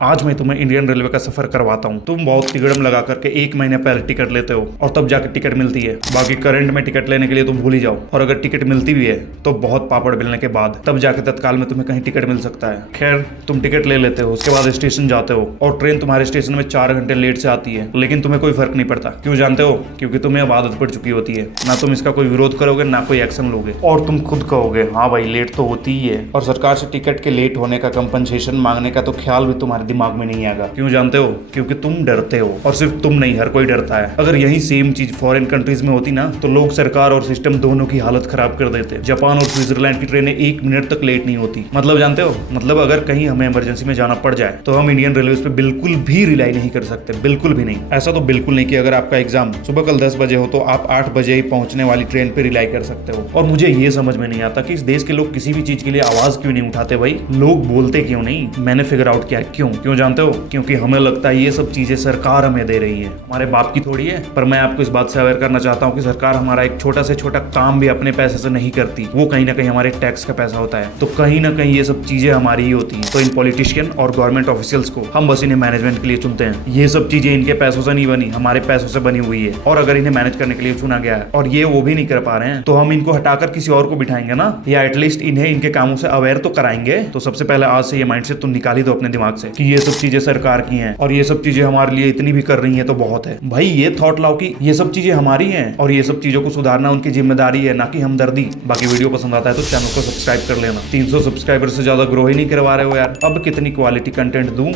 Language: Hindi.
आज मैं तुम्हें इंडियन रेलवे का सफर करवाता हूँ। तुम बहुत तिगड़म लगा करके 1 महीने पहले टिकट लेते हो और तब जाकर टिकट मिलती है। बाकी करंट में टिकट लेने के लिए तुम भूल ही जाओ। और अगर टिकट मिलती भी है तो बहुत पापड़ बेलने के बाद, तब जाके तत्काल में तुम्हें कहीं टिकट मिल सकता है। खैर, तुम टिकट ले लेते हो, उसके बाद स्टेशन जाते हो और ट्रेन तुम्हारे स्टेशन में 4 घंटे लेट से आती है, लेकिन तुम्हें कोई फर्क नहीं पड़ता। क्यों जानते हो? क्योंकि तुम्हें अब आदत पड़ चुकी होती है। ना तुम इसका कोई विरोध करोगे, ना कोई एक्शन लोगे, और तुम खुद कहोगे हाँ भाई लेट तो होती ही है। और सरकार से टिकट के लेट होने का कंपनसेशन मांगने का तो ख्याल भी तुम्हारे दिमाग में नहीं आएगा। क्यों जानते हो? क्योंकि तुम डरते हो। और सिर्फ तुम नहीं, हर कोई डरता है। अगर यही सेम चीज फॉरेन कंट्रीज में होती ना, तो लोग, सरकार और सिस्टम दोनों की हालत खराब कर देते। जापान और स्विट्जरलैंड की ट्रेनें 1 मिनट तक लेट नहीं होती। मतलब जानते हो? मतलब अगर कहीं हमें इमरजेंसी में जाना पड़ जाए तो हम इंडियन रेलवे पे बिल्कुल भी रिलाई नहीं कर सकते। बिल्कुल भी नहीं। ऐसा तो बिल्कुल नहीं कि अगर आपका एग्जाम सुबह कल 10 बजे हो तो आप 8 बजे ही पहुंचने वाली ट्रेन पे रिलाई कर सकते हो। और मुझे ये समझ में नहीं आता कि इस देश के लोग किसी भी चीज के लिए आवाज क्यों नहीं उठाते। भाई लोग बोलते क्यों नहीं? मैंने फिगर आउट किया क्यों जानते हो? क्योंकि हमें लगता है ये सब चीजें सरकार हमें दे रही है, हमारे बाप की थोड़ी है। पर मैं आपको इस बात से अवेयर करना चाहता हूँ कि सरकार हमारा एक छोटा से छोटा काम भी अपने पैसे से नहीं करती। वो कहीं ना कहीं हमारे टैक्स का पैसा होता है। तो कहीं ना कहीं ये सब चीजें हमारी ही होती हैं। तो इन पॉलिटिशियन और गवर्नमेंट ऑफिशियल्स को हम बस इन्हें मैनेजमेंट के लिए चुनते हैं। ये सब चीजें इनके पैसों से नहीं बनी, हमारे पैसों से बनी हुई है। और अगर इन्हें मैनेज करने के लिए चुना गया है और ये वो भी नहीं कर पा रहे हैं, तो हम इनको हटाकर किसी और को बिठाएंगे ना, या एटलीस्ट इन्हें इनके कामों से अवेयर तो कराएंगे। तो सबसे पहले आज से ये माइंडसेट तुम निकाल ही दो अपने दिमाग से कि ये सब चीजें सरकार की हैं और ये सब चीजें हमारे लिए इतनी भी कर रही हैं तो बहुत है। भाई ये थॉट लाओ कि ये सब चीजें हमारी हैं और ये सब चीजों को सुधारना उनकी जिम्मेदारी है, ना कि हमदर्दी। बाकी वीडियो पसंद आता है तो चैनल को सब्सक्राइब कर लेना। 300 सब्सक्राइबर से ज्यादा ग्रो ही नहीं करवा रहे हो यार। अब कितनी क्वालिटी कंटेंट दूं।